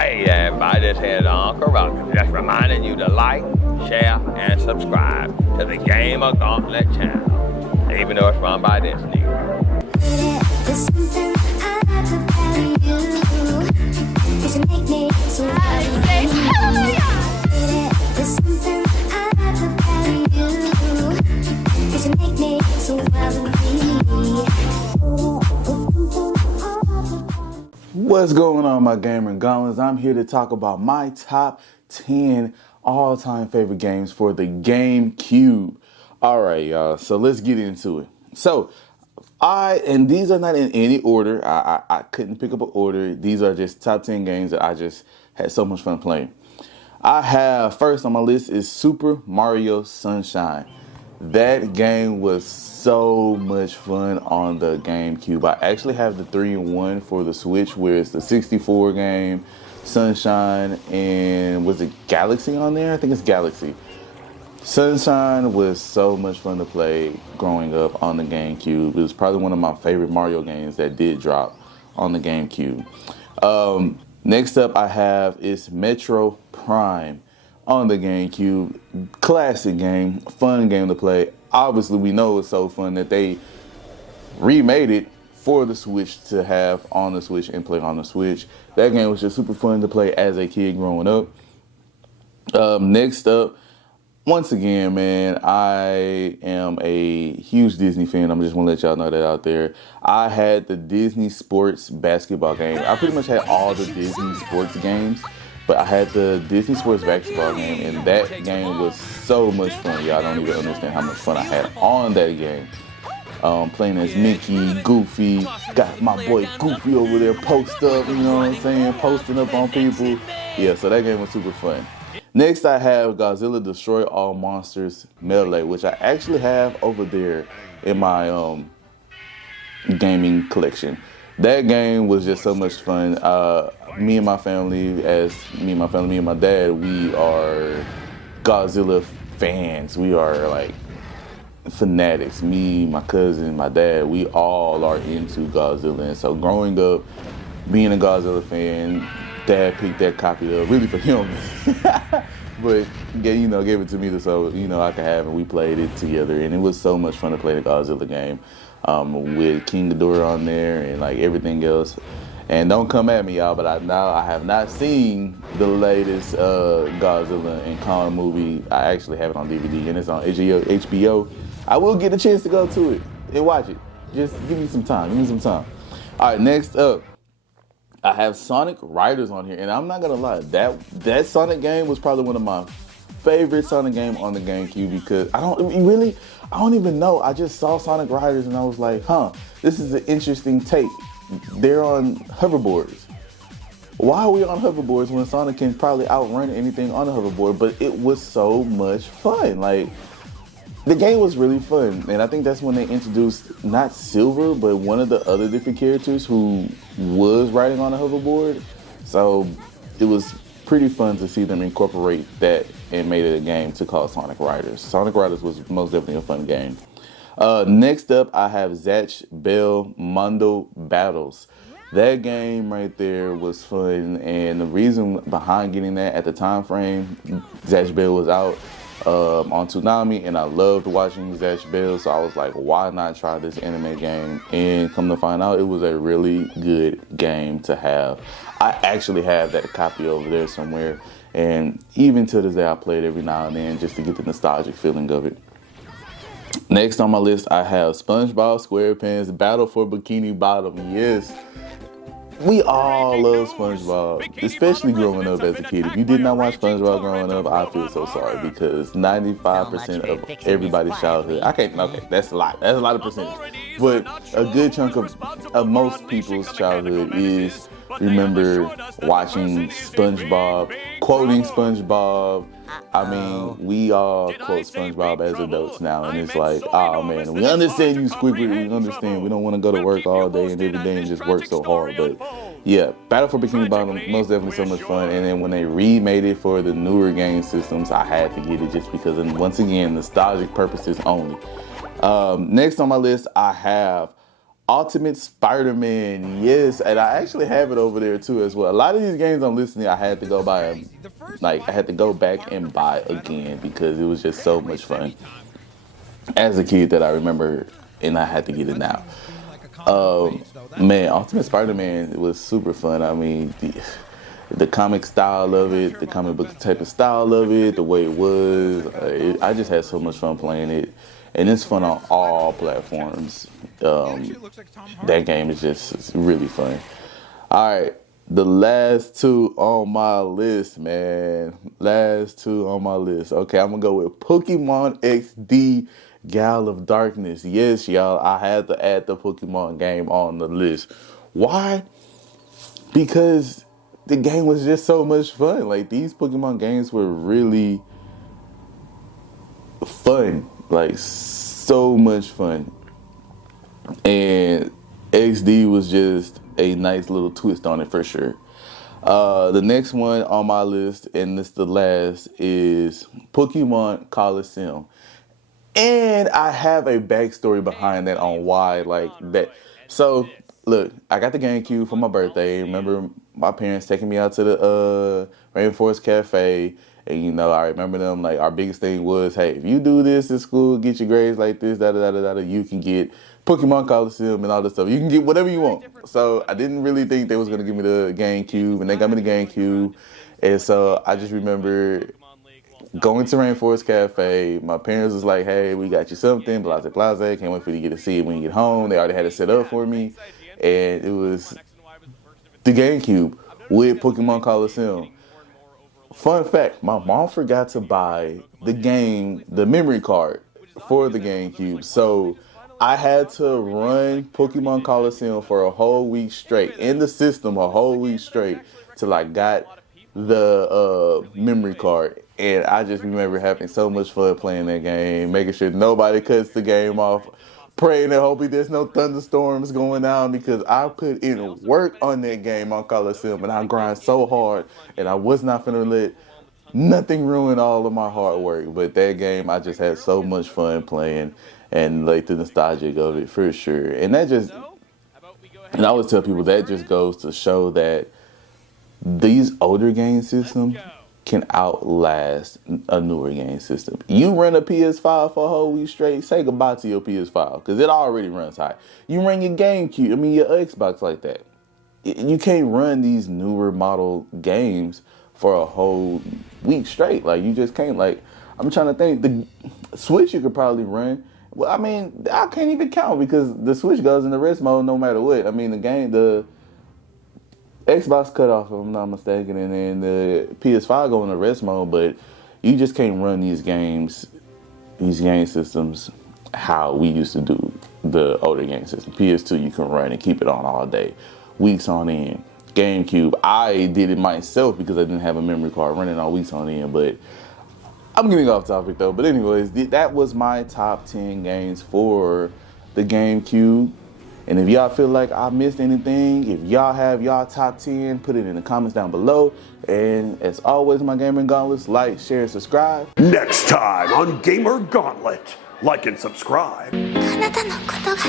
Hey everybody, this is Uncle Roger. Just reminding you to like, share, and subscribe to the GamerGauntlet channel, even though it's run by this nigga. What's going on, my gamer gauntlets? I'm here to talk about my top 10 all-time favorite games for the GameCube. All right, y'all. So let's get into it. So and these are not in any order. I couldn't pick up an order. These are just top 10 games that I just had so much fun playing. I have first on my list is Super Mario Sunshine. That game was so much fun on the GameCube. I actually have the 3-in-1 for the Switch, where it's the 64 game, Sunshine, and was it Galaxy on there? I think it's Galaxy. Sunshine was so much fun to play growing up on the GameCube. It was probably one of my favorite Mario games that did drop on the GameCube. Next up I have is Metro Prime on the GameCube. Classic game, fun game to play. Obviously, we know it's so fun that they remade it for the Switch to have on the Switch and play on the Switch. That game was just super fun to play as a kid growing up. Next up, once again, man, I am a huge Disney fan. I'm just want to let y'all know that out there. I had the Disney Sports basketball game. I pretty much had all the Disney sports games, but I had the Disney Sports basketball game, and that game was so much fun. Y'all don't even understand how much fun I had on that game. Playing as Mickey, Goofy, got my boy Goofy over there post up, you know what I'm saying, posting up on people. Yeah, so that game was super fun. Next I have Godzilla Destroy All Monsters Melee, which I actually have over there in my gaming collection. That game was just so much fun. Me and my family, me and my dad, we are Godzilla fans. We are like fanatics. Me, my cousin, my dad, we all are into Godzilla. And so growing up, being a Godzilla fan, Dad picked that copy up really for him. But you know, gave it to me so I could have it. We played it together, and it was so much fun to play the Godzilla game with King Ghidorah on there and like everything else. And don't come at me, y'all, but I have not seen the latest Godzilla and Kong movie. I actually have it on DVD, and it's on HBO. I will get a chance to go to it and watch it. Just give me some time. All right, next up, I have Sonic Riders on here, and I'm not gonna lie, that Sonic game was probably one of my favorite Sonic game on the GameCube, because I don't even know. I just saw Sonic Riders and I was like, this is an interesting take. They're on hoverboards. Why are we on hoverboards when Sonic can probably outrun anything on a hoverboard? But it was so much fun. Like, the game was really fun, and I think that's when they introduced not Silver, but one of the other different characters who was riding on a hoverboard. So it was pretty fun to see them incorporate that and made it a game to call Sonic Riders. Sonic Riders was most definitely a fun game. Next up, I have Zatch Bell Mondo Battles. That game right there was fun, and the reason behind getting that at the time frame, Zatch Bell was out on Toonami, and I loved watching Zatch Bell, so I was like, why not try this anime game? And come to find out, it was a really good game to have. I actually have that copy over there somewhere, and even to this day I play it every now and then just to get the nostalgic feeling of it. Next on my list, I have SpongeBob SquarePants Battle for Bikini Bottom. Yes, we all love SpongeBob, especially growing up as a kid. If you did not watch SpongeBob growing up, I feel so sorry, because 95% of everybody's childhood, that's a lot of percentage, but a good chunk of most people's childhood is remember watching SpongeBob, quoting SpongeBob. I mean, we all quote SpongeBob as adults now, and it's like, oh man, we understand you, Squidward, we understand. We don't want to go to work all day and every day and just work so hard, but yeah, Battle for Bikini Bottom, most definitely so much fun. And then when they remade it for the newer game systems, I had to get it just because, and once again, nostalgic purposes only. Next on my list, I have Ultimate Spider-Man, yes, and I actually have it over there too as well. A lot of these games I'm listening, I had to go buy, like I had to go back and buy again because it was just so much fun as a kid that I remember, and I had to get it now. Man, Ultimate Spider-Man was super fun. I mean, the comic style of it, the comic book type of style of it, the way it was, I just had so much fun playing it. And it's fun on all platforms. That game is just really fun. All right, the last two on my list, man. Last two on my list. Okay, I'm going to go with Pokemon XD Gale of Darkness. Yes, y'all, I had to add the Pokemon game on the list. Why? Because the game was just so much fun. Like, these Pokemon games were really fun. Like, so much fun. And XD was just a nice little twist on it for sure. The next one on my list, and this the last, is Pokemon Coliseum. And I have a backstory behind that on why, like, that. So, look, I got the GameCube for my birthday. Remember my parents taking me out to the Rainforest Cafe. And, you know, I remember them, like, our biggest thing was, hey, if you do this in school, get your grades like this, you can get Pokemon Coliseum and all this stuff. You can get whatever you want. So I didn't really think they was going to give me the GameCube, and they got me the GameCube. And so I just remember going to Rainforest Cafe. My parents was like, hey, we got you something, blase, can't wait for you to get to see it when you get home. They already had it set up for me. And it was the GameCube with Pokemon Coliseum. Fun fact, my mom forgot to buy the memory card for the GameCube. So I had to run Pokemon Coliseum for a whole week straight, in the system a whole week straight, till I got the memory card. And I just remember having so much fun playing that game, making sure nobody cuts the game off, praying and hoping there's no thunderstorms going on, because I put in work on that game on Coliseum, and I grind so hard, and I was not finna let nothing ruin all of my hard work. But that game, I just had so much fun playing, and like the nostalgic of it for sure. And that just, and I always tell people that just goes to show that these older game systems can outlast a newer game system. You run a PS5 for a whole week straight, say goodbye to your PS5, because it already runs high. You run your GameCube, your Xbox like that. You can't run these newer model games for a whole week straight. Like, you just can't. Like, I'm trying to think. The Switch you could probably run. Well, I mean, I can't even count, because the Switch goes in the rest mode no matter what. I mean, the Xbox cut off, if I'm not mistaken, and then the PS5 go in the rest mode, but you just can't run these game systems how we used to do the older game system. PS2 you can run and keep it on all day, weeks on end. GameCube, I did it myself because I didn't have a memory card running on weeks on end, but I'm getting off topic though. But anyways, that was my top 10 games for the GameCube. And if y'all feel like I missed anything, if y'all have y'all top 10, put it in the comments down below. And as always, my Gaming Gauntlets, like, share, and subscribe. Next time on Gamer Gauntlet, like and subscribe. あなたのことが